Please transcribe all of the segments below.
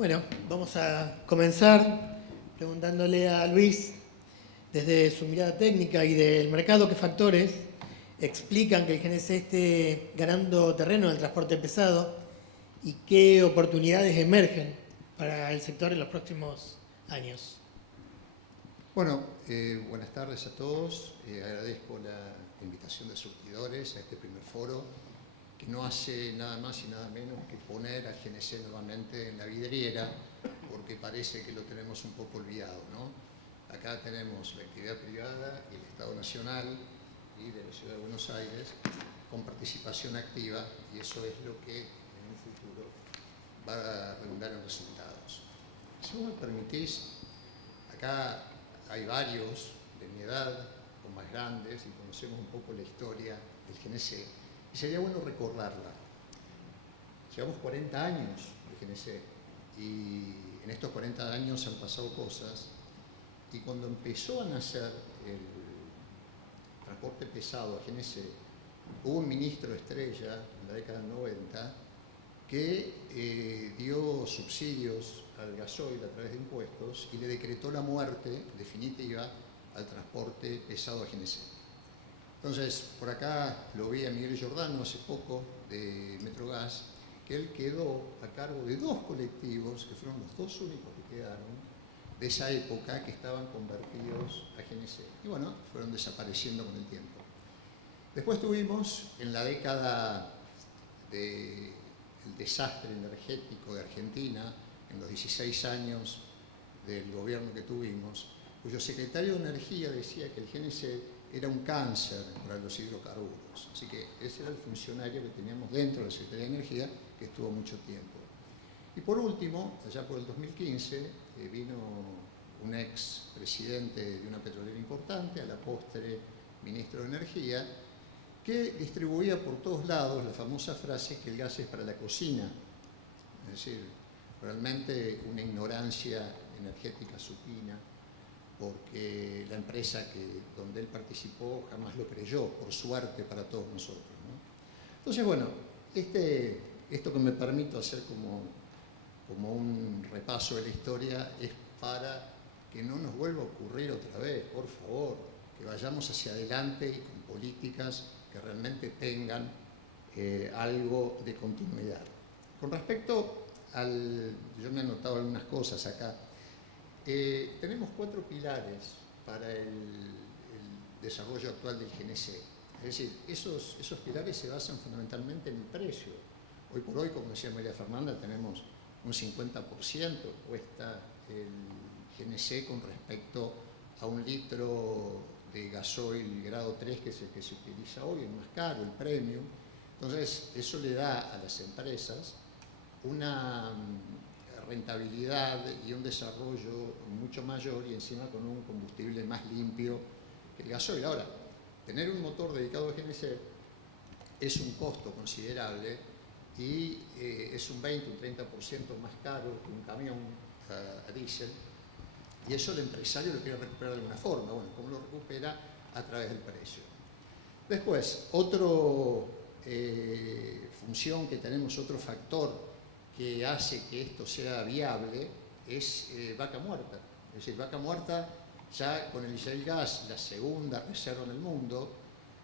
Bueno, vamos a comenzar preguntándole a Luis, desde su mirada técnica y del mercado, qué factores explican que el GNC esté ganando terreno en el transporte pesado y qué oportunidades emergen para el sector en los próximos años. Bueno, buenas tardes a todos. Agradezco la invitación de surtidores a este primer foro, que no hace nada más y nada menos que poner al GNC nuevamente en la vidriera, porque parece que lo tenemos un poco olvidado, ¿no? Acá tenemos la actividad privada y el Estado Nacional y de la Ciudad de Buenos Aires con participación activa, y eso es lo que en un futuro va a redundar en resultados. Si vos me permitís, acá hay varios de mi edad o más grandes y conocemos un poco la historia del GNC, y sería bueno recordarla. Llevamos 40 años de GNC y en estos 40 años han pasado cosas, y cuando empezó a nacer el transporte pesado a GNC, hubo un ministro estrella en la década del 90 que dio subsidios al gasoil a través de impuestos y le decretó la muerte definitiva al transporte pesado a GNC. Entonces, por acá lo vi a Miguel Giordano hace poco, de Metrogas, que él quedó a cargo de dos colectivos, que fueron los dos únicos que quedaron de esa época, que estaban convertidos a GNC. Y bueno, fueron desapareciendo con el tiempo. Después tuvimos, en la década del desastre energético de Argentina, en los 16 años del gobierno que tuvimos, cuyo secretario de Energía decía que el GNC era un cáncer para los hidrocarburos. Así que ese era el funcionario que teníamos dentro de la Secretaría de Energía, que estuvo mucho tiempo. Y por último, allá por el 2015, vino un ex presidente de una petrolera importante, a la postre ministro de Energía, que distribuía por todos lados la famosa frase que el gas es para la cocina. Es decir, realmente una ignorancia energética supina, porque la empresa donde él participó jamás lo creyó, por suerte para todos nosotros, ¿no? Entonces, bueno, esto que me permito hacer como un repaso de la historia es para que no nos vuelva a ocurrir otra vez, por favor, que vayamos hacia adelante y con políticas que realmente tengan algo de continuidad. Con respecto yo me he anotado algunas cosas acá. Tenemos 4 pilares para el desarrollo actual del GNC. Es decir, esos pilares se basan fundamentalmente en el precio. Hoy por hoy, como decía María Fernanda, tenemos un 50% cuesta el GNC con respecto a un litro de gasoil grado 3, que es el que se utiliza hoy, el más caro, el premium. Entonces, eso le da a las empresas una rentabilidad y un desarrollo mucho mayor, y encima con un combustible más limpio que el gasoil. Ahora, tener un motor dedicado a GNC es un costo considerable y es un 20, un 30% más caro que un camión a diésel, y eso el empresario lo quiere recuperar de alguna forma. Bueno, ¿cómo lo recupera? A través del precio. Después, otra función que tenemos, otro factor que hace que esto sea viable es vaca muerta. Es decir, vaca muerta ya con el shale gas, la segunda reserva en el mundo,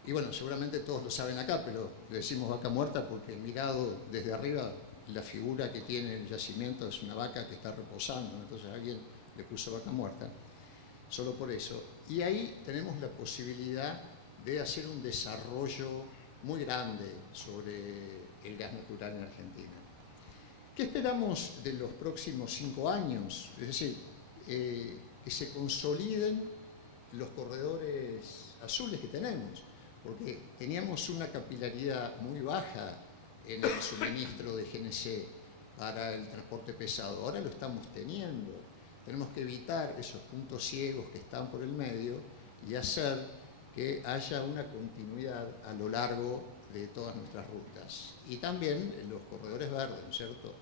y bueno, seguramente todos lo saben acá, pero le decimos vaca muerta porque mirado desde arriba, la figura que tiene el yacimiento es una vaca que está reposando, entonces alguien le puso vaca muerta, solo por eso. Y ahí tenemos la posibilidad de hacer un desarrollo muy grande sobre el gas natural en Argentina. ¿Qué esperamos de los próximos 5 años? Es decir, que se consoliden los corredores azules que tenemos, porque teníamos una capilaridad muy baja en el suministro de GNC para el transporte pesado. Ahora lo estamos teniendo. Tenemos que evitar esos puntos ciegos que están por el medio y hacer que haya una continuidad a lo largo de todas nuestras rutas. Y también los corredores verdes, ¿no es cierto?,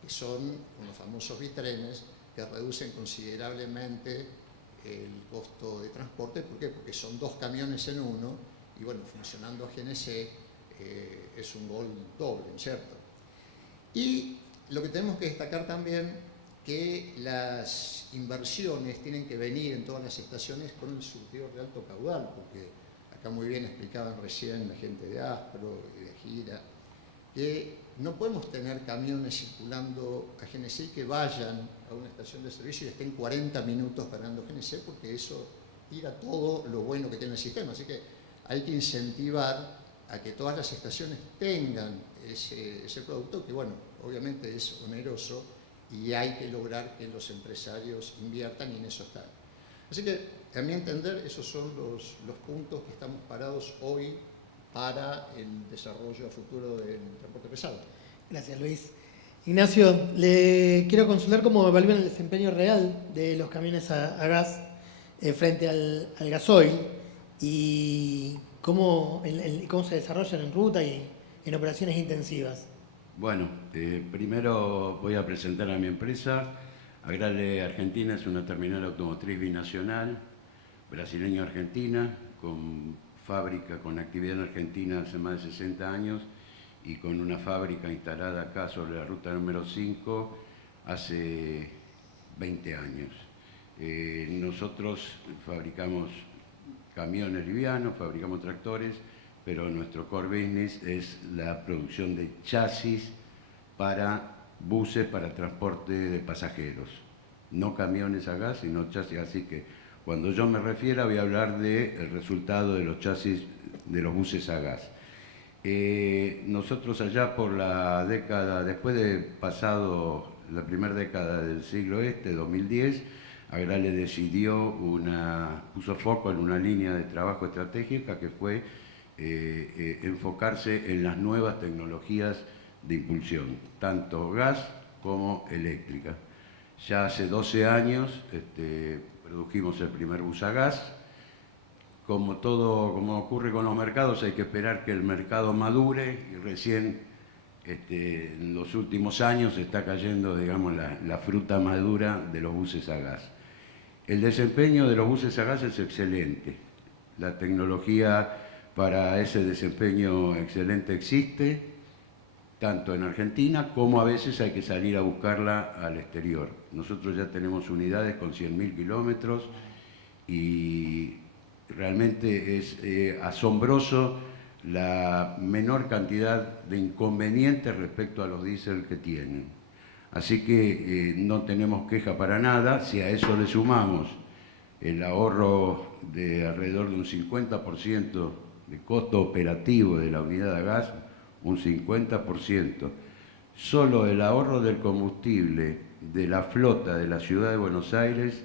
que son unos famosos bitrenes que reducen considerablemente el costo de transporte. ¿Por qué? Porque son 2 camiones en uno, y bueno, funcionando a GNC es un gol doble, ¿no es cierto? Y lo que tenemos que destacar también que las inversiones tienen que venir en todas las estaciones con el surtidor de alto caudal, porque acá muy bien explicaban recién la gente de Aspro y de Gira, que no podemos tener camiones circulando a GNC que vayan a una estación de servicio y estén 40 minutos parando GNC, porque eso tira todo lo bueno que tiene el sistema. Así que hay que incentivar a que todas las estaciones tengan ese producto, que bueno, obviamente es oneroso y hay que lograr que los empresarios inviertan, y en eso están. Así que, a mi entender, esos son los puntos que estamos parados hoy para el desarrollo a futuro del transporte pesado. Gracias, Luis. Ignacio, le quiero consultar cómo evalúan el desempeño real de los camiones a gas frente al gasoil y cómo se desarrollan en ruta y en operaciones intensivas. Bueno, primero voy a presentar a mi empresa. Agrale Argentina es una terminal automotriz binacional, brasileño-argentina, con fábrica, con actividad en Argentina hace más de 60 años y con una fábrica instalada acá sobre la ruta número 5 hace 20 años. Nosotros fabricamos camiones livianos, fabricamos tractores, pero nuestro core business es la producción de chasis para buses para transporte de pasajeros. No camiones a gas, sino chasis. Así que cuando yo me refiera voy a hablar del resultado de los chasis de los buses a gas. Nosotros allá por la década, después de pasado la primera década del siglo 2010, Agrale decidió, puso foco en una línea de trabajo estratégica que fue enfocarse en las nuevas tecnologías de impulsión, tanto gas como eléctrica. Ya hace 12 años produjimos el primer bus a gas. Como ocurre con los mercados, hay que esperar que el mercado madure y recién en los últimos años está cayendo, digamos, la fruta madura de los buses a gas. El desempeño de los buses a gas es excelente. La tecnología para ese desempeño excelente existe, tanto en Argentina como a veces hay que salir a buscarla al exterior. Nosotros ya tenemos unidades con 100.000 kilómetros y realmente es asombroso la menor cantidad de inconvenientes respecto a los diésel que tienen. Así que no tenemos queja para nada. Si a eso le sumamos el ahorro de alrededor de un 50% de costo operativo de la unidad a gas, un 50%. Solo el ahorro del combustible de la flota de la ciudad de Buenos Aires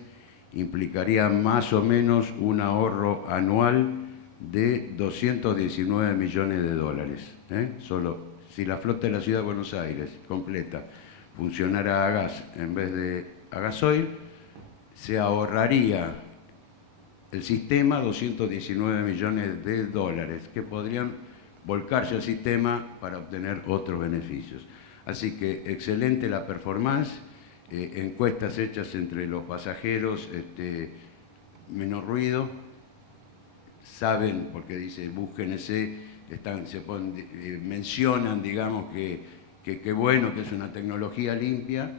implicaría más o menos un ahorro anual de 219 millones de dólares. Solo si la flota de la ciudad de Buenos Aires completa funcionara a gas en vez de a gasoil, se ahorraría el sistema 219 millones de dólares que podrían volcarse al sistema para obtener otros beneficios. Así que excelente la performance, encuestas hechas entre los pasajeros, menos ruido, saben, porque dice bus GNC, mencionan, digamos, que bueno, que es una tecnología limpia,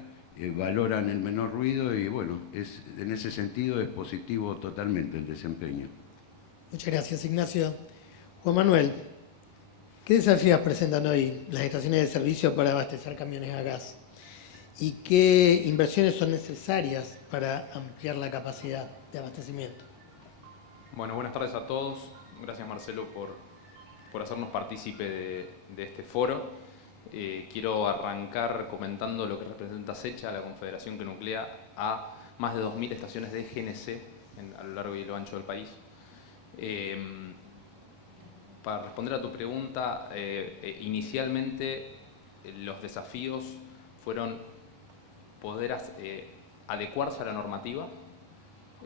valoran el menor ruido y bueno, en ese sentido es positivo totalmente el desempeño. Muchas gracias, Ignacio. Juan Manuel, ¿qué desafíos presentan hoy las estaciones de servicio para abastecer camiones a gas? ¿Y qué inversiones son necesarias para ampliar la capacidad de abastecimiento? Bueno, buenas tardes a todos. Gracias, Marcelo, por hacernos partícipe de este foro. Quiero arrancar comentando lo que representa SECHA, la confederación que nuclea a más de 2.000 estaciones de GNC a lo largo y lo ancho del país. Para responder a tu pregunta, inicialmente los desafíos fueron poder adecuarse a la normativa,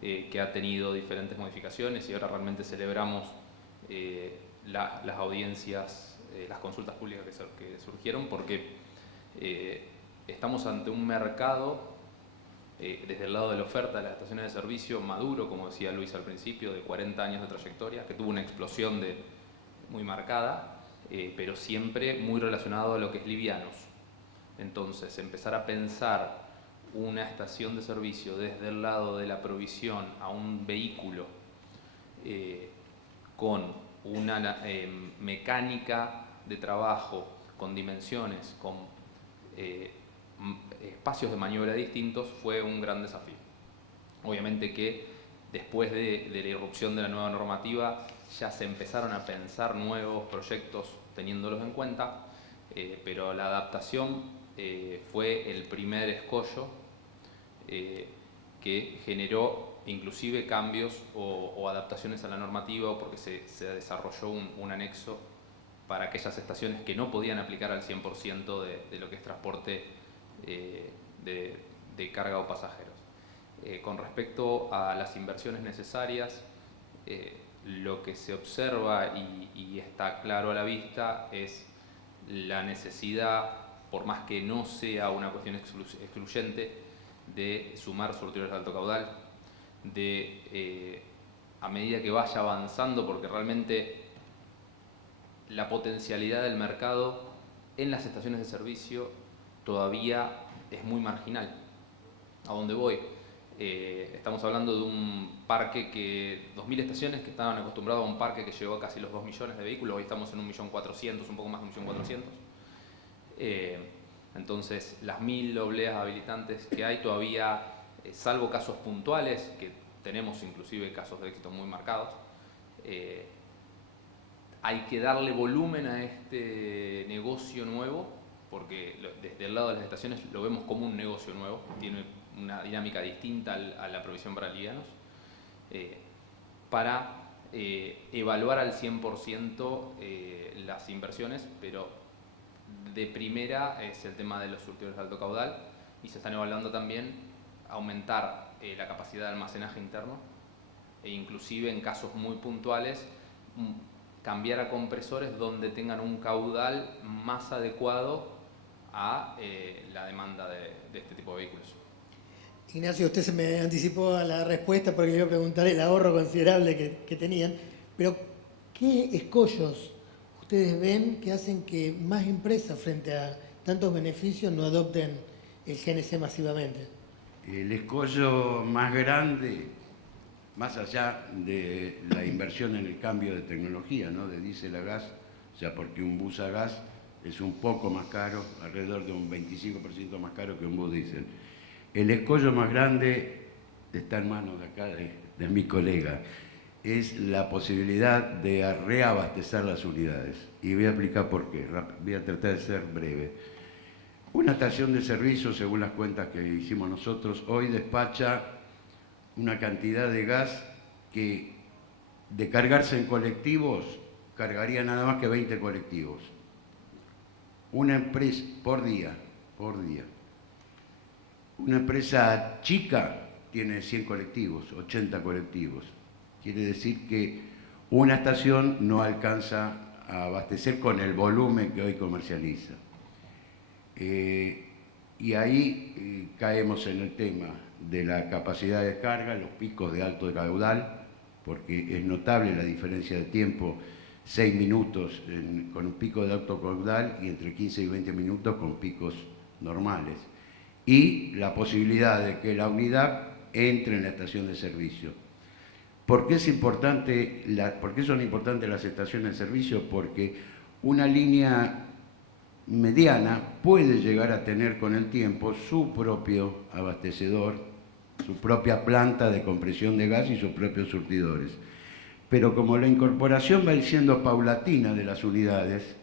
que ha tenido diferentes modificaciones y ahora realmente celebramos las audiencias, las consultas públicas que surgieron, porque estamos ante un mercado desde el lado de la oferta de las estaciones de servicio maduro, como decía Luis al principio, de 40 años de trayectoria, que tuvo una explosión muy marcada, pero siempre muy relacionado a lo que es livianos. Entonces, empezar a pensar una estación de servicio desde el lado de la provisión a un vehículo con una mecánica de trabajo, con dimensiones, con espacios de maniobra distintos, fue un gran desafío. Obviamente que después de la irrupción de la nueva normativa ya se empezaron a pensar nuevos proyectos teniéndolos en cuenta, pero la adaptación fue el primer escollo que generó inclusive cambios o adaptaciones a la normativa, porque se desarrolló un anexo para aquellas estaciones que no podían aplicar al 100% de lo que es transporte de carga o pasajeros. Con respecto a las inversiones necesarias, lo que se observa y está claro a la vista es la necesidad, por más que no sea una cuestión excluyente, de sumar surtidores de alto caudal, a medida que vaya avanzando, porque realmente la potencialidad del mercado en las estaciones de servicio todavía es muy marginal. ¿A dónde voy? Estamos hablando de un parque que, 2.000 estaciones que estaban acostumbrados a un parque que llegó a casi los 2 millones de vehículos, hoy estamos en 1.400.000, un poco más de 1.400.000. Entonces, las 1.000 obleas habilitantes que hay todavía, salvo casos puntuales, que tenemos inclusive casos de éxito muy marcados, hay que darle volumen a este negocio nuevo, porque desde el lado de las estaciones lo vemos como un negocio nuevo, tiene una dinámica distinta a la provisión para livianos, para evaluar al 100% las inversiones, pero de primera es el tema de los surtidores de alto caudal, y se están evaluando también aumentar la capacidad de almacenaje interno e inclusive en casos muy puntuales cambiar a compresores donde tengan un caudal más adecuado a la demanda de este tipo de vehículos. Ignacio, usted se me anticipó a la respuesta porque le iba a preguntar el ahorro considerable que tenían, pero ¿qué escollos ustedes ven que hacen que más empresas frente a tantos beneficios no adopten el GNC masivamente? El escollo más grande, más allá de la inversión en el cambio de tecnología, ¿no?, de diésel a gas, o sea, porque un bus a gas es un poco más caro, alrededor de un 25% más caro que un bus diésel. El escollo más grande está en manos de acá, de mi colega, es la posibilidad de reabastecer las unidades. Y voy a explicar por qué, voy a tratar de ser breve. Una estación de servicio, según las cuentas que hicimos nosotros, hoy despacha una cantidad de gas que, de cargarse en colectivos, cargaría nada más que 20 colectivos. Una empresa por día. Una empresa chica tiene 100 colectivos, 80 colectivos. Quiere decir que una estación no alcanza a abastecer con el volumen que hoy comercializa. Y ahí caemos en el tema de la capacidad de descarga, los picos de alto caudal, porque es notable la diferencia de tiempo, 6 minutos con un pico de alto caudal y entre 15 y 20 minutos con picos normales. Y la posibilidad de que la unidad entre en la estación de servicio. ¿Por qué son importantes las estaciones de servicio? Porque una línea mediana puede llegar a tener con el tiempo su propio abastecedor, su propia planta de compresión de gas y sus propios surtidores. Pero como la incorporación va siendo paulatina de las unidades,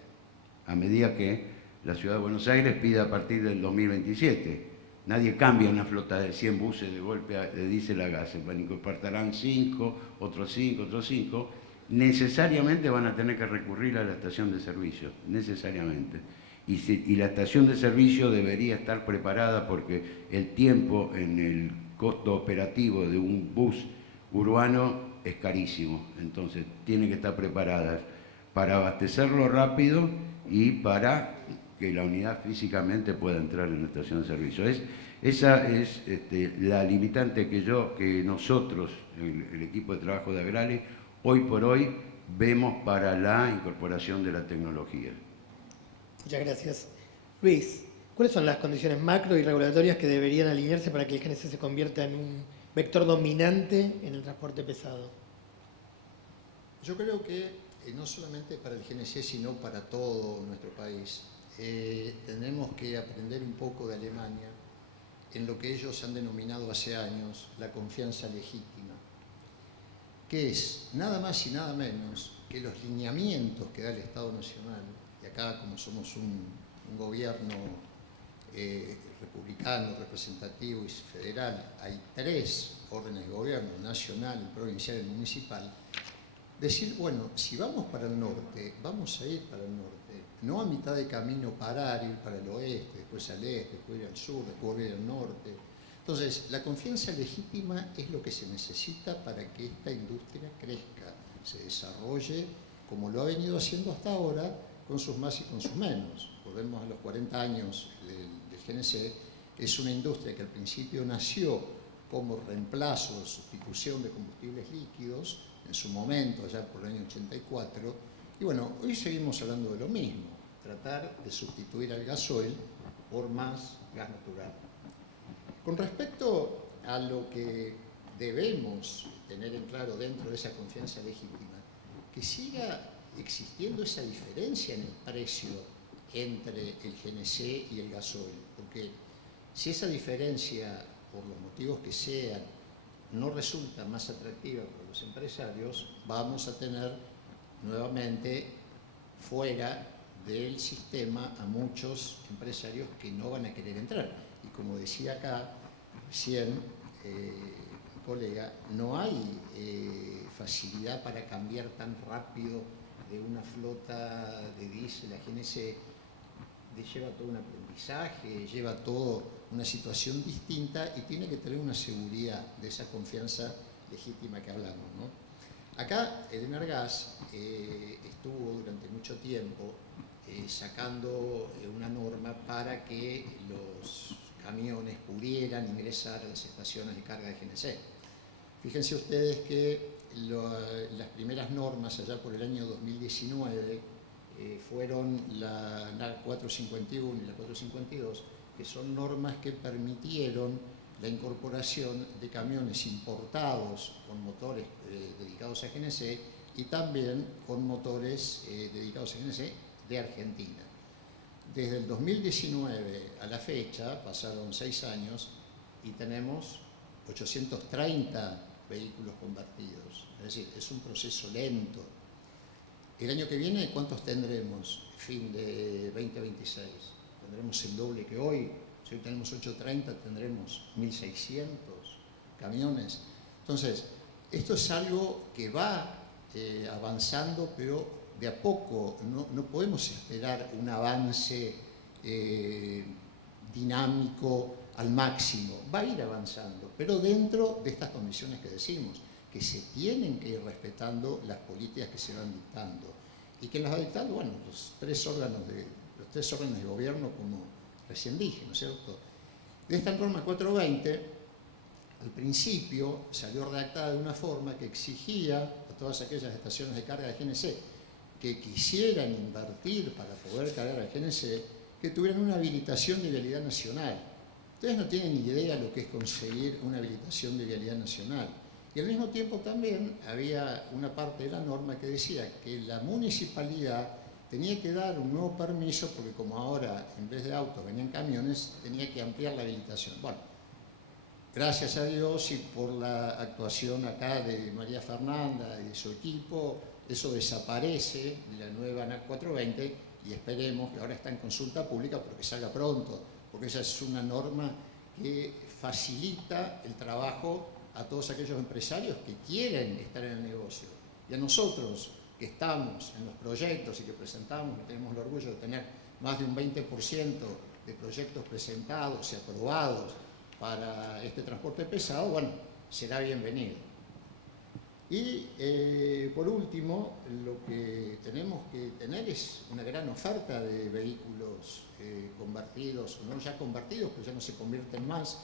a medida que la Ciudad de Buenos Aires pide a partir del 2027, nadie cambia una flota de 100 buses de golpe de diésel a gas, se van a incorporar 5, otros 5, otros 5, necesariamente van a tener que recurrir a la estación de servicio, necesariamente. Y la estación de servicio debería estar preparada porque el tiempo en el costo operativo de un bus urbano es carísimo, entonces tiene que estar preparada para abastecerlo rápido y para que la unidad físicamente pueda entrar en la estación de servicio. Esa es la limitante que nosotros, el equipo de trabajo de Agrale, hoy por hoy vemos para la incorporación de la tecnología. Muchas gracias. Luis, ¿Cuáles son las condiciones macro y regulatorias que deberían alinearse para que el GNC se convierta en un vector dominante en el transporte pesado? Yo creo que no solamente para el GNC, sino para todo nuestro país, tenemos que aprender un poco de Alemania en lo que ellos han denominado hace años la confianza legítima, que es nada más y nada menos que los lineamientos que da el Estado Nacional, y acá como somos un gobierno republicano, representativo y federal, hay 3 órdenes de gobierno, nacional, provincial y municipal, decir, bueno, si vamos para el norte, vamos a ir para el norte, no a mitad de camino parar, ir para el oeste, después al este, después ir al sur, después ir al norte. Entonces, la confianza legítima es lo que se necesita para que esta industria crezca, se desarrolle como lo ha venido haciendo hasta ahora, con sus más y con sus menos. Volvemos a los 40 años del GNC, es una industria que al principio nació como reemplazo, sustitución de combustibles líquidos, en su momento, allá por el año 84, y bueno, hoy seguimos hablando de lo mismo, tratar de sustituir al gasoil por más gas natural. Con respecto a lo que debemos tener en claro dentro de esa confianza legítima, que siga existiendo esa diferencia en el precio entre el GNC y el gasoil, porque si esa diferencia, por los motivos que sean, no resulta más atractiva para los empresarios, vamos a tener nuevamente fuera del sistema a muchos empresarios que no van a querer entrar. Y como decía acá recién mi colega, no hay facilidad para cambiar tan rápido de una flota de diésel a GNC, lleva todo un aprendizaje, lleva todo una situación distinta y tiene que tener una seguridad de esa confianza legítima que hablamos, ¿no? Acá el Energas estuvo durante mucho tiempo sacando una norma para que los camiones pudieran ingresar a las estaciones de carga de GNC. Fíjense ustedes que las primeras normas allá por el año 2019 fueron la 451 y la 452, que son normas que permitieron la incorporación de camiones importados con motores dedicados a GNC y también con motores dedicados a GNC de Argentina. Desde el 2019 a la fecha, pasaron 6 años y tenemos 830 vehículos convertidos. Es decir, es un proceso lento. El año que viene, ¿cuántos tendremos? Fin de 2026. Tendremos el doble que hoy. Si hoy tenemos 830, tendremos 1.600 camiones. Entonces, esto es algo que va avanzando, pero de a poco. No podemos esperar un avance dinámico al máximo. Va a ir avanzando, pero dentro de estas condiciones que decimos, que se tienen que ir respetando las políticas que se van dictando y que las va dictando, bueno, los tres órganos de gobierno, como recién dije, ¿no es cierto? De esta norma 420, al principio salió redactada de una forma que exigía a todas aquellas estaciones de carga de GNC que quisieran invertir para poder cargar al GNC, que tuvieran una habilitación de vialidad nacional. Ustedes no tienen ni idea lo que es conseguir una habilitación de vialidad nacional. Y al mismo tiempo también había una parte de la norma que decía que la municipalidad tenía que dar un nuevo permiso, porque como ahora en vez de autos venían camiones, tenía que ampliar la habilitación. Bueno, gracias a Dios y por la actuación acá de María Fernanda y de su equipo, eso desaparece de la nueva ANAC 420 y esperemos que ahora está en consulta pública, pero que salga pronto, porque esa es una norma que facilita el trabajo a todos aquellos empresarios que quieren estar en el negocio. Y a nosotros que estamos en los proyectos y que presentamos, que tenemos el orgullo de tener más de un 20% de proyectos presentados y aprobados para este transporte pesado, bueno, será bienvenido. Y por último, lo que tenemos que tener es una gran oferta de vehículos convertidos, o no ya convertidos, pero ya no se convierten más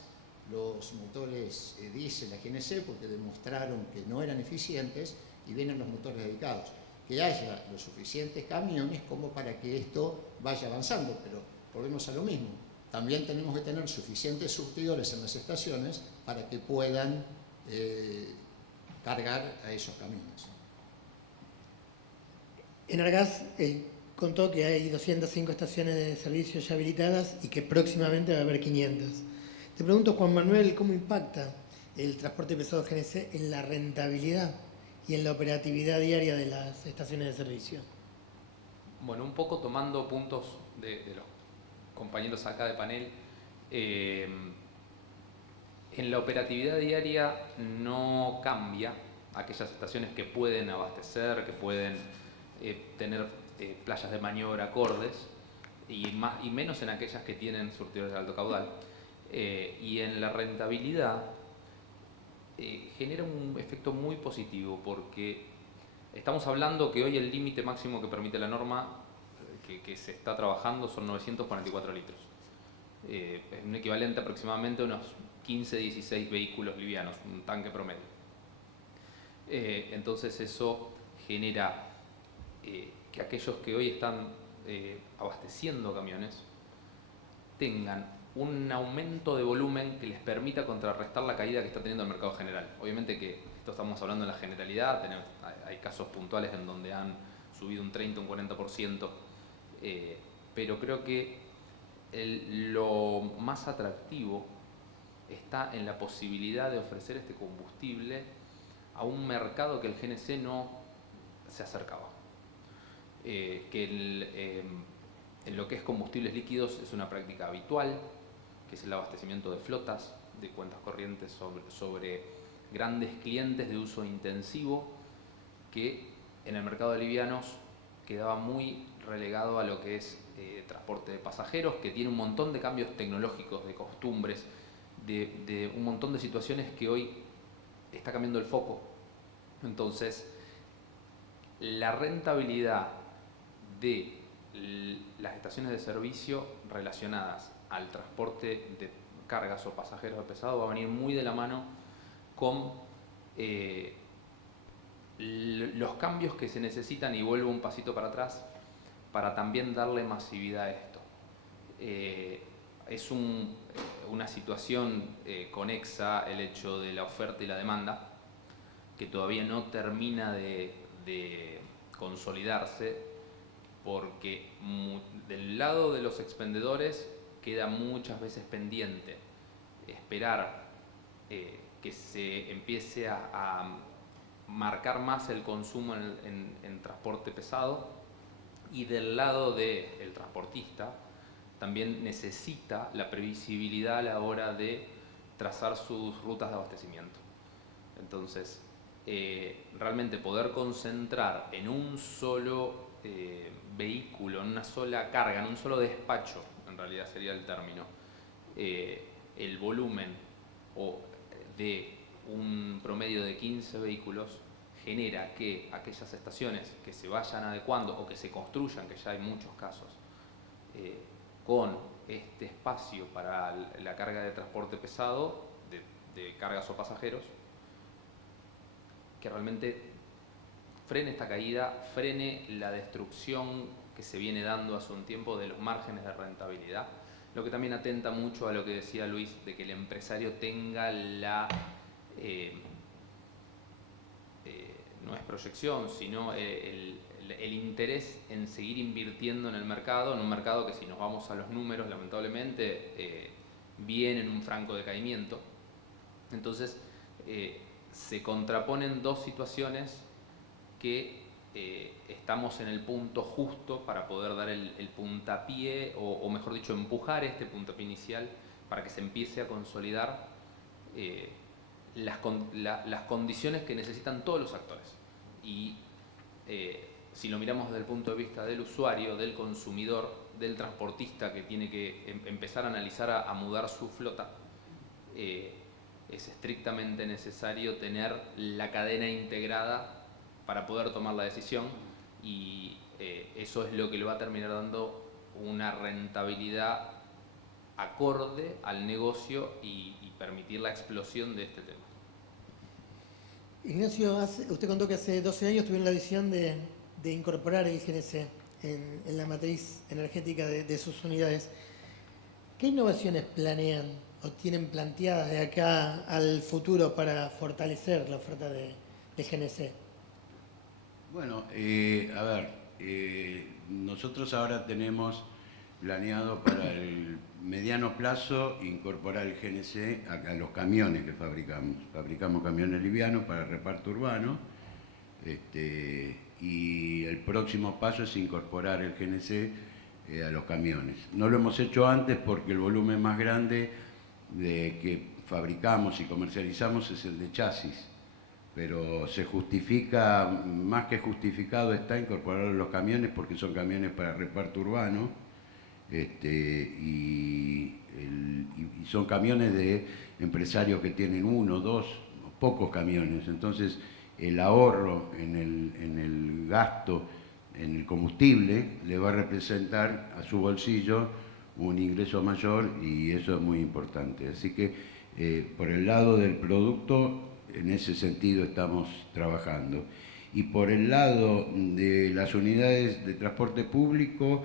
los motores diésel a GNC porque demostraron que no eran eficientes y vienen los motores dedicados. Que haya los suficientes camiones como para que esto vaya avanzando, pero volvemos a lo mismo. también tenemos que tener suficientes surtidores en las estaciones para que puedan cargar a esos camiones. Enargas contó que hay 205 estaciones de servicio ya habilitadas y que próximamente va a haber 500. Te pregunto, Juan Manuel, ¿cómo impacta el transporte pesado GNC en la rentabilidad y en la operatividad diaria de las estaciones de servicio? Bueno, un poco tomando puntos de los compañeros acá de panel, en la operatividad diaria no cambia aquellas estaciones que pueden abastecer, que pueden tener playas de maniobra acordes, y menos en aquellas que tienen surtidores de alto caudal. Y en la rentabilidad genera un efecto muy positivo, porque estamos hablando que hoy el límite máximo que permite la norma que se está trabajando son 944 litros. Es un equivalente aproximadamente a unos 15-16 vehículos livianos, un tanque promedio. Entonces eso genera que aquellos que hoy están abasteciendo camiones tengan un aumento de volumen que les permita contrarrestar la caída que está teniendo el mercado general. Obviamente que esto estamos hablando en la generalidad, hay casos puntuales en donde han subido un 30, un 40%, pero creo que lo más atractivo está en la posibilidad de ofrecer este combustible a un mercado que el GNC no se acercaba. En lo que es combustibles líquidos es una práctica habitual, que es el abastecimiento de flotas, de cuentas corrientes sobre grandes clientes de uso intensivo, que en el mercado de livianos quedaba muy relegado a lo que es transporte de pasajeros, que tiene un montón de cambios tecnológicos, de costumbres, de un montón de situaciones que hoy está cambiando el foco. Entonces, la rentabilidad de las estaciones de servicio relacionadas al transporte de cargas o pasajeros de pesado va a venir muy de la mano con los cambios que se necesitan, y vuelvo un pasito para atrás, para también darle masividad a esto. Es una situación conexa el hecho de la oferta y la demanda, que todavía no termina de consolidarse, porque del lado de los expendedores queda muchas veces pendiente esperar que se empiece a marcar más el consumo en transporte pesado, y del lado del transportista también necesita la previsibilidad a la hora de trazar sus rutas de abastecimiento. Entonces, realmente poder concentrar en un solo vehículo, en una sola carga, en un solo despacho, en realidad sería el término, el volumen de un promedio de 15 vehículos genera que aquellas estaciones que se vayan adecuando o que se construyan, que ya hay muchos casos, con este espacio para la carga de transporte pesado, de cargas o pasajeros, que realmente frene esta caída, frene la destrucción que se viene dando hace un tiempo de los márgenes de rentabilidad, lo que también atenta mucho a lo que decía Luis, de que el empresario tenga la, no es proyección, sino el interés en seguir invirtiendo en el mercado, en un mercado que, si nos vamos a los números, lamentablemente viene en un franco decaimiento. Entonces, se contraponen dos situaciones que estamos en el punto justo para poder dar el puntapié, o mejor dicho, empujar este puntapié inicial para que se empiece a consolidar las condiciones que necesitan todos los actores. Y si lo miramos desde el punto de vista del usuario, del consumidor, del transportista que tiene que empezar a analizar a mudar su flota, es estrictamente necesario tener la cadena integrada para poder tomar la decisión, y eso es lo que le va a terminar dando una rentabilidad acorde al negocio y permitir la explosión de este tema. Ignacio, usted contó que hace 12 años tuvieron la visión de incorporar el GNC en la matriz energética de sus unidades. ¿Qué innovaciones planean o tienen planteadas de acá al futuro para fortalecer la oferta de GNC? Bueno, a ver, nosotros ahora tenemos planeado para el mediano plazo incorporar el GNC a los camiones que fabricamos. Fabricamos camiones livianos para reparto urbano, y el próximo paso es incorporar el GNC a los camiones. No lo hemos hecho antes porque el volumen más grande que fabricamos y comercializamos es el de chasis, pero se justifica, más que justificado está incorporarlo a los camiones porque son camiones para reparto urbano, y son camiones de empresarios que tienen 1, 2, pocos camiones. Entonces el ahorro en el gasto, en el combustible, le va a representar a su bolsillo un ingreso mayor, y eso es muy importante. Así que por el lado del producto, en ese sentido estamos trabajando. Y por el lado de las unidades de transporte público,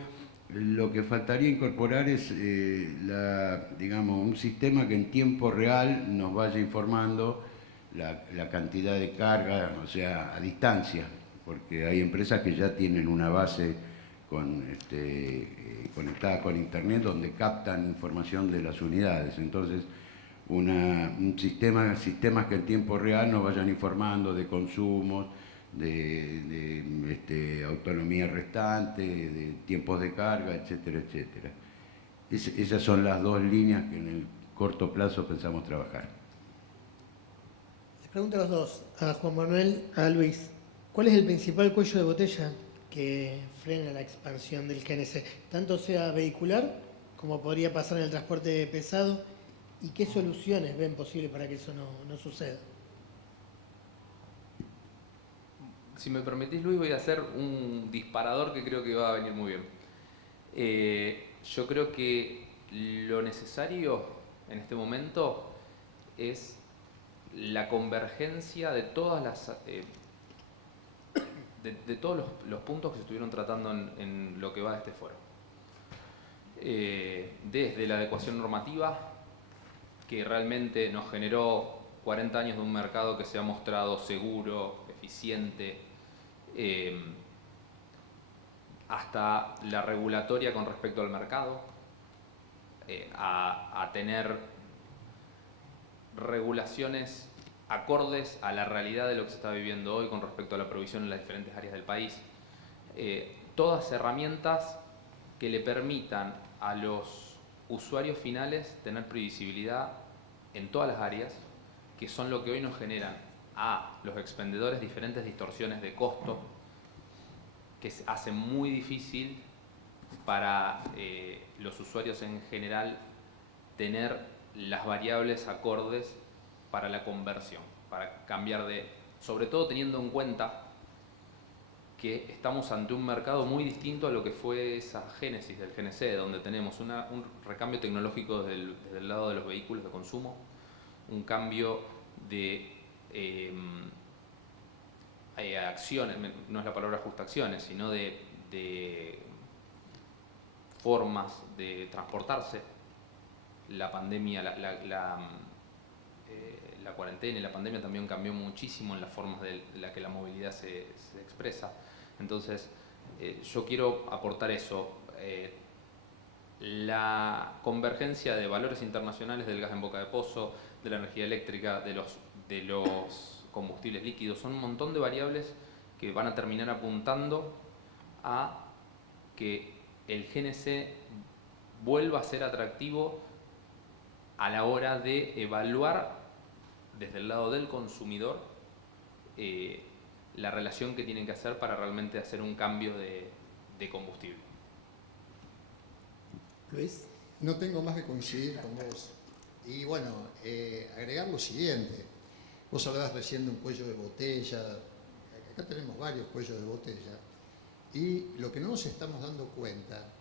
lo que faltaría incorporar es digamos, un sistema que en tiempo real nos vaya informando la cantidad de carga, o sea, a distancia, porque hay empresas que ya tienen una base conectada con internet donde captan información de las unidades. Entonces, sistemas que en tiempo real nos vayan informando de consumos, de autonomía restante, de tiempos de carga, etcétera, etcétera. Esas son las dos líneas que en el corto plazo pensamos trabajar. Les pregunto a los dos, a Juan Manuel, a Luis, ¿cuál es el principal cuello de botella que frena la expansión del GNC? Tanto sea vehicular como podría pasar en el transporte pesado, ¿y qué soluciones ven posibles para que eso no suceda? Si me permitís, Luis, voy a hacer un disparador que creo que va a venir muy bien. Yo creo que lo necesario en este momento es la convergencia de todas de todos los puntos que se estuvieron tratando en lo que va de este foro. Desde la adecuación normativa, que realmente nos generó 40 años de un mercado que se ha mostrado seguro, eficiente, hasta la regulatoria con respecto al mercado, a tener regulaciones acordes a la realidad de lo que se está viviendo hoy con respecto a la provisión en las diferentes áreas del país. Todas herramientas que le permitan a los usuarios finales tener previsibilidad en todas las áreas, que son lo que hoy nos generan a los expendedores diferentes distorsiones de costo, que hacen muy difícil para los usuarios en general tener las variables acordes para la conversión, para cambiar sobre todo teniendo en cuenta que estamos ante un mercado muy distinto a lo que fue esa génesis del GNC, donde tenemos un recambio tecnológico desde el lado de los vehículos de consumo, un cambio de acciones, no es la palabra justa acciones, sino de formas de transportarse. La pandemia, la cuarentena y la pandemia también cambió muchísimo en las formas de la que la movilidad se expresa. Entonces, yo quiero aportar eso. La convergencia de valores internacionales del gas en boca de pozo, de la energía eléctrica, de los combustibles líquidos, son un montón de variables que van a terminar apuntando a que el GNC vuelva a ser atractivo a la hora de evaluar desde el lado del consumidor la relación que tienen que hacer para realmente hacer un cambio de combustible. Luis. No tengo más que coincidir con vos. Y bueno, agregar lo siguiente. Vos hablabas recién de un cuello de botella. Acá tenemos varios cuellos de botella. Y lo que no nos estamos dando cuenta,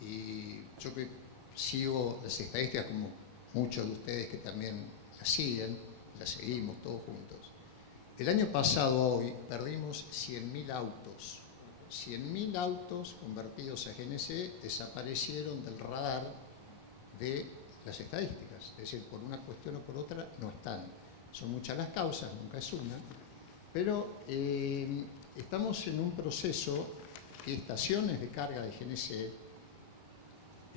y yo que sigo las estadísticas como muchos de ustedes que también las siguen, las seguimos todos juntos. El año pasado, hoy, perdimos 100.000 autos. 100.000 autos convertidos a GNC desaparecieron del radar de las estadísticas. Es decir, por una cuestión o por otra no están. Son muchas las causas, nunca es una, pero estamos en un proceso que estaciones de carga de GNC,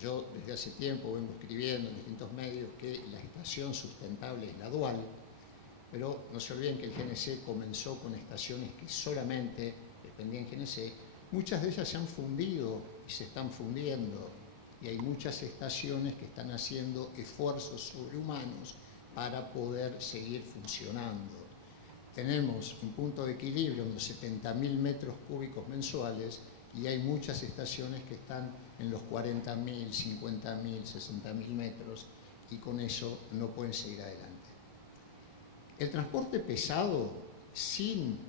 yo desde hace tiempo vengo escribiendo en distintos medios que la estación sustentable es la dual, pero no se olviden que el GNC comenzó con estaciones que solamente dependían de GNC. Muchas de ellas se han fundido y se están fundiendo, y hay muchas estaciones que están haciendo esfuerzos sobrehumanos para poder seguir funcionando. Tenemos un punto de equilibrio en los 70.000 metros cúbicos mensuales y hay muchas estaciones que están en los 40.000, 50.000, 60.000 metros y con eso no pueden seguir adelante. El transporte pesado, sin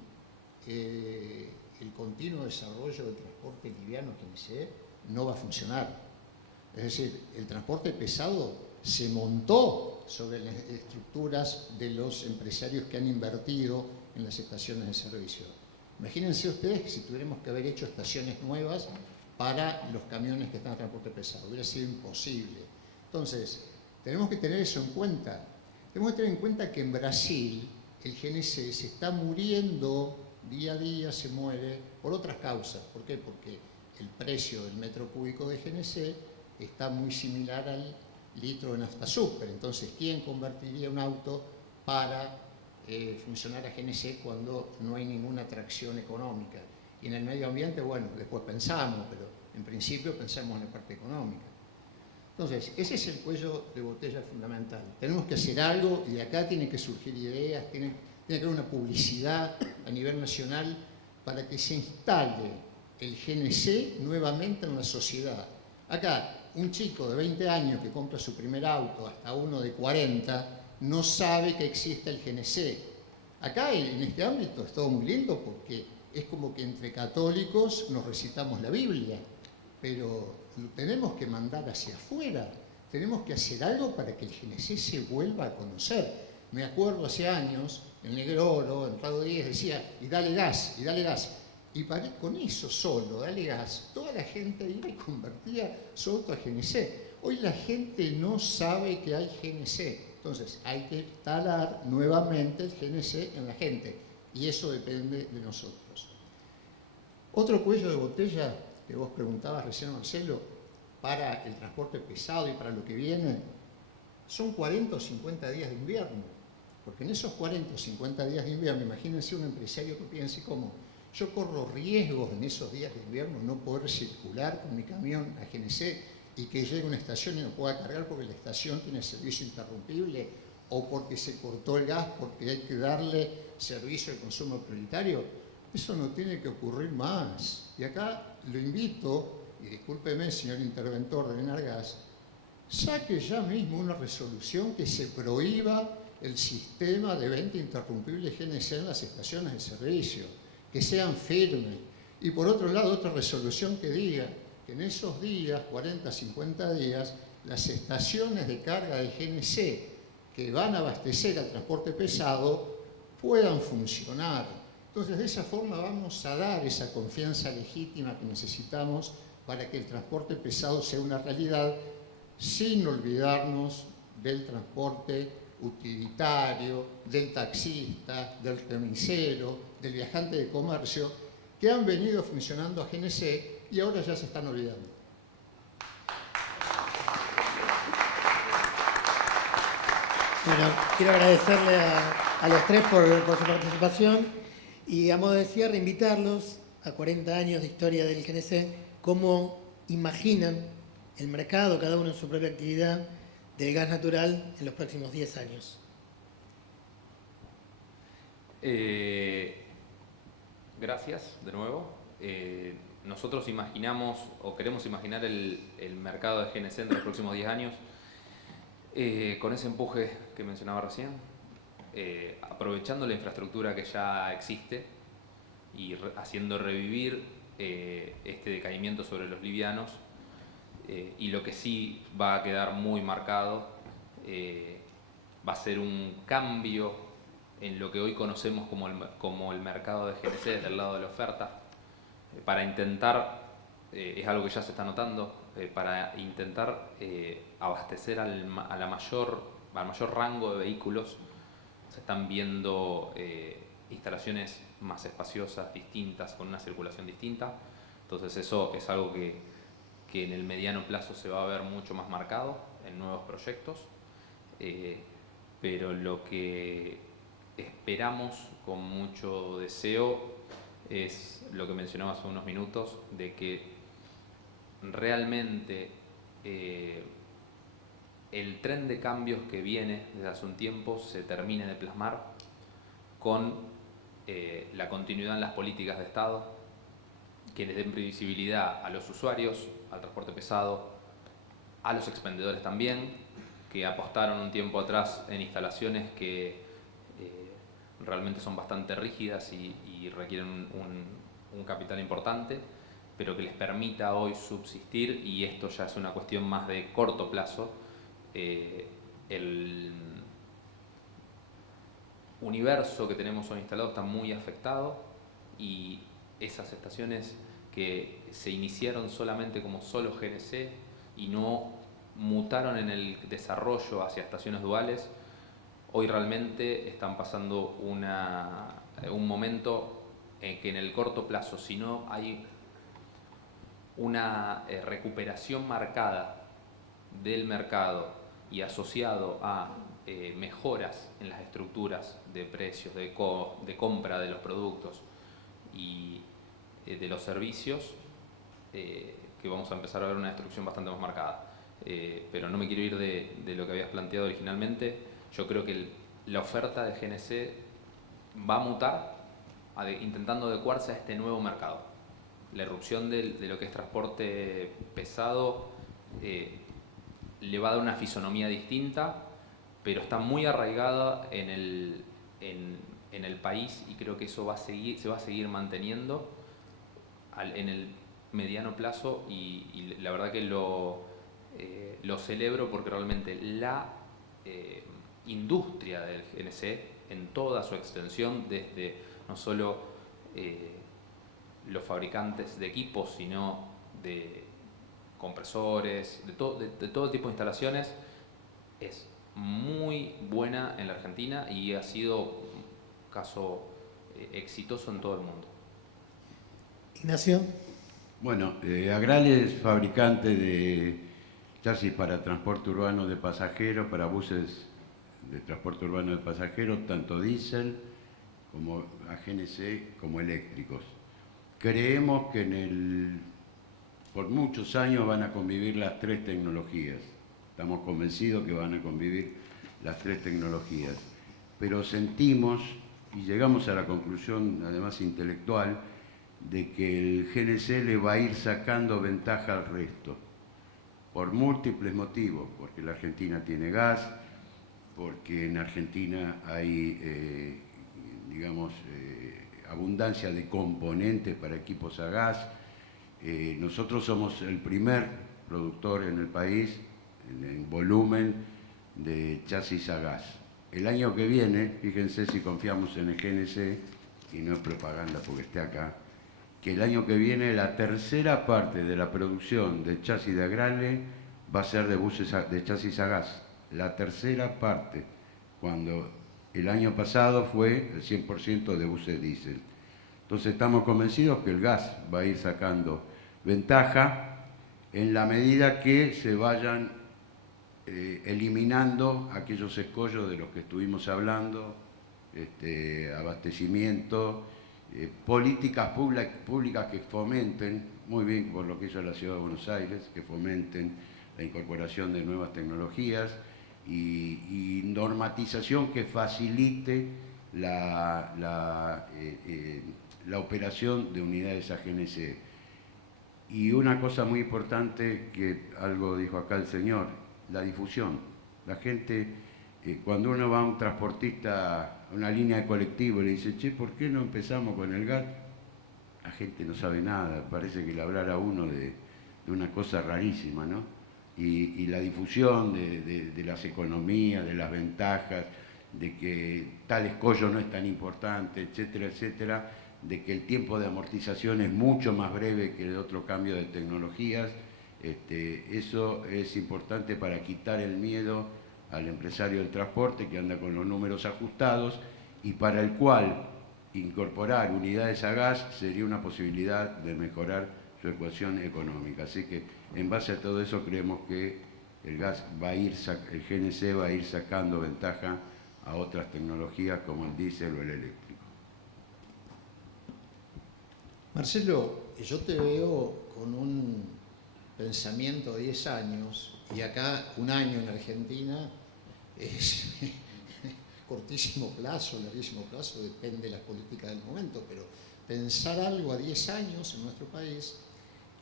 el continuo desarrollo del transporte liviano GNC, no va a funcionar. Es decir, el transporte pesado se montó sobre las estructuras de los empresarios que han invertido en las estaciones de servicio. Imagínense ustedes que si tuviéramos que haber hecho estaciones nuevas para los camiones que están en transporte pesado, hubiera sido imposible. Entonces, tenemos que tener eso en cuenta. Tenemos que tener en cuenta que en Brasil el GNC se está muriendo día a día, se muere por otras causas. ¿Por qué? Porque el precio del metro cúbico de GNC está muy similar al litro de nafta super. Entonces, ¿quién convertiría un auto para funcionar a GNC cuando no hay ninguna atracción económica? Y en el medio ambiente, bueno, después pensamos, pero en principio pensamos en la parte económica. Entonces, ese es el cuello de botella fundamental. Tenemos que hacer algo y de acá tienen que surgir ideas, tiene que haber una publicidad a nivel nacional para que se instale el GNC nuevamente en la sociedad. Acá, un chico de 20 años que compra su primer auto, hasta uno de 40, no sabe que existe el GNC. Acá, en este ámbito, es todo muy lindo porque es como que entre católicos nos recitamos la Biblia, pero lo tenemos que mandar hacia afuera. Tenemos que hacer algo para que el GNC se vuelva a conocer. Me acuerdo hace años, en Negroro, en Radio 10, decía, y dale gas, y dale gas. Y con eso solo, dale gas, toda la gente iba y convertía su auto a GNC. Hoy la gente no sabe que hay GNC. Entonces hay que instalar nuevamente el GNC en la gente. Y eso depende de nosotros. Otro cuello de botella que vos preguntabas recién, Marcelo, para el transporte pesado y para lo que viene, son 40 o 50 días de invierno. Porque en esos 40 o 50 días de invierno, imagínense un empresario que piense cómo yo corro riesgos en esos días de invierno no poder circular con mi camión a GNC y que llegue a una estación y no pueda cargar porque la estación tiene servicio interrumpible o porque se cortó el gas porque hay que darle servicio de consumo prioritario. Eso no tiene que ocurrir más. Y acá lo invito, y discúlpeme, señor interventor de Enargas, saque ya mismo una resolución que se prohíba el sistema de venta interrumpible GNC en las estaciones de servicio, que sean firmes. Y por otro lado, otra resolución que diga que en esos días, 40, 50 días, las estaciones de carga de GNC que van a abastecer al transporte pesado puedan funcionar. Entonces, de esa forma vamos a dar esa confianza legítima que necesitamos para que el transporte pesado sea una realidad, sin olvidarnos del transporte utilitario, del taxista, del remisero, del viajante de comercio, que han venido funcionando a GNC y ahora ya se están olvidando. Bueno, quiero agradecerle a los tres por su participación y a modo de cierre invitarlos a 40 años de historia del GNC, cómo imaginan el mercado, cada uno en su propia actividad, del gas natural en los próximos 10 años. Gracias de nuevo. Nosotros imaginamos o queremos imaginar el mercado de GNC en los próximos 10 años con ese empuje que mencionaba recién, aprovechando la infraestructura que ya existe y haciendo revivir este decaimiento sobre los livianos. Y lo que sí va a quedar muy marcado va a ser un cambio en lo que hoy conocemos como el mercado de GNC desde el lado de la oferta, para intentar es algo que ya se está notando, para intentar abastecer al mayor rango de vehículos. Se están viendo instalaciones más espaciosas, distintas, con una circulación distinta. Entonces eso es algo que en el mediano plazo se va a ver mucho más marcado en nuevos proyectos. Pero lo que esperamos con mucho deseo es lo que mencionaba hace unos minutos, de que realmente el tren de cambios que viene desde hace un tiempo se termine de plasmar con la continuidad en las políticas de Estado, que les den previsibilidad a los usuarios, al transporte pesado, a los expendedores también, que apostaron un tiempo atrás en instalaciones que realmente son bastante rígidas y requieren un capital importante, pero que les permita hoy subsistir, y esto ya es una cuestión más de corto plazo. El universo que tenemos hoy instalado está muy afectado, y esas estaciones que se iniciaron solamente como solo GNC y no mutaron en el desarrollo hacia estaciones duales, hoy realmente están pasando un momento en que en el corto plazo, si no hay una recuperación marcada del mercado y asociado a mejoras en las estructuras de precios, de compra de los productos y de los servicios, que vamos a empezar a ver una destrucción bastante más marcada. Pero no me quiero ir de lo que habías planteado originalmente. Yo creo que la oferta de GNC va a mutar intentando adecuarse a este nuevo mercado. La irrupción de lo que es transporte pesado le va a dar una fisonomía distinta, pero está muy arraigada en el país, y creo que eso se va a seguir manteniendo en el mediano plazo, y la verdad que lo celebro, porque realmente la industria del GNC en toda su extensión, desde no solo los fabricantes de equipos, sino de compresores, de todo tipo de instalaciones, es muy buena en la Argentina y ha sido un caso exitoso en todo el mundo. Ignacio. Bueno, Agrale es fabricante de chasis para transporte urbano de pasajeros, para buses de transporte urbano de pasajeros, tanto diésel como a GNC como eléctricos. Creemos que por muchos años van a convivir las tres tecnologías. Estamos convencidos que van a convivir las tres tecnologías. Pero sentimos y llegamos a la conclusión, además intelectual, de que el GNC le va a ir sacando ventaja al resto, por múltiples motivos, porque la Argentina tiene gas, porque en Argentina hay, abundancia de componentes para equipos a gas. Nosotros somos el primer productor en el país en volumen de chasis a gas. El año que viene, fíjense si confiamos en el GNC, y no es propaganda porque esté acá, que el año que viene la tercera parte de la producción de chasis de Agrale va a ser de chasis a gas. La tercera parte, cuando el año pasado fue el 100% de buses diésel. Entonces estamos convencidos que el gas va a ir sacando ventaja en la medida que se vayan eliminando aquellos escollos de los que estuvimos hablando, abastecimiento, políticas públicas que fomenten, muy bien por lo que hizo la Ciudad de Buenos Aires, que fomenten la incorporación de nuevas tecnologías y normatización que facilite la operación de unidades a GNC. Y una cosa muy importante, que algo dijo acá el señor, la difusión. La gente, cuando uno va a un transportista, a una línea de colectivo, y le dice, che, ¿por qué no empezamos con el gas? La gente no sabe nada, parece que le hablara a uno de una cosa rarísima, ¿no? Y la difusión de las economías, de las ventajas, de que tal escollo no es tan importante, etcétera, etcétera, de que el tiempo de amortización es mucho más breve que el otro cambio de tecnologías. Eso es importante para quitar el miedo al empresario del transporte que anda con los números ajustados y para el cual incorporar unidades a gas sería una posibilidad de mejorar su ecuación económica. Así que en base a todo eso creemos que el GNC va a ir sacando ventaja a otras tecnologías como el diésel o el eléctrico. Marcelo, yo te veo con un pensamiento de 10 años y acá un año en Argentina es cortísimo plazo, larguísimo plazo, depende de la política del momento, pero pensar algo a 10 años en nuestro país,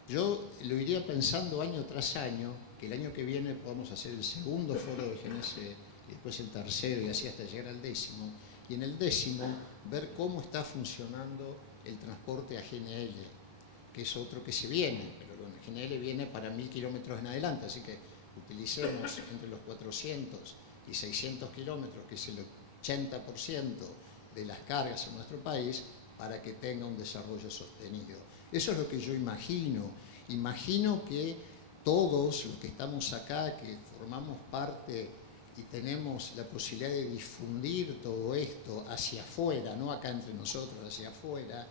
yo lo iría pensando año tras año, que el año que viene podamos hacer el segundo foro de GNC, y después el tercero y así hasta llegar al 10º, y en el 10º ver cómo está funcionando el transporte a GNL, que es otro que se viene, pero bueno, GNL viene para 1000 kilómetros en adelante, así que utilicemos entre los 400 y 600 kilómetros, que es el 80% de las cargas en nuestro país, para que tenga un desarrollo sostenido. Eso es lo que yo imagino. Imagino que todos los que estamos acá, que formamos parte y tenemos la posibilidad de difundir todo esto hacia afuera, no acá entre nosotros, hacia afuera,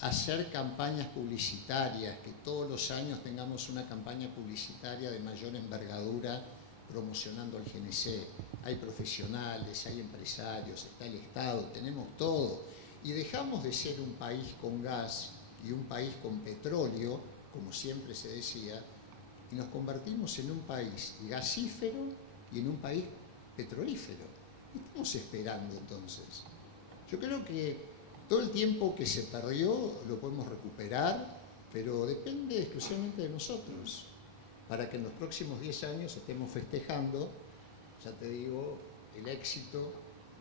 hacer campañas publicitarias, que todos los años tengamos una campaña publicitaria de mayor envergadura promocionando al GNC. Hay profesionales, hay empresarios, está el Estado, tenemos todo. Y dejamos de ser un país con gas y un país con petróleo, como siempre se decía, y nos convertimos en un país gasífero y en un país petrolífero. ¿Qué estamos esperando entonces? Yo creo que todo el tiempo que se perdió lo podemos recuperar, pero depende exclusivamente de nosotros, para que en los próximos 10 años estemos festejando, ya te digo, el éxito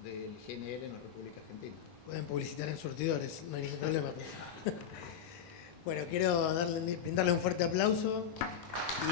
del GNL en la República Argentina. Pueden publicitar en surtidores, no hay ningún problema. Bueno, quiero brindarle un fuerte aplauso y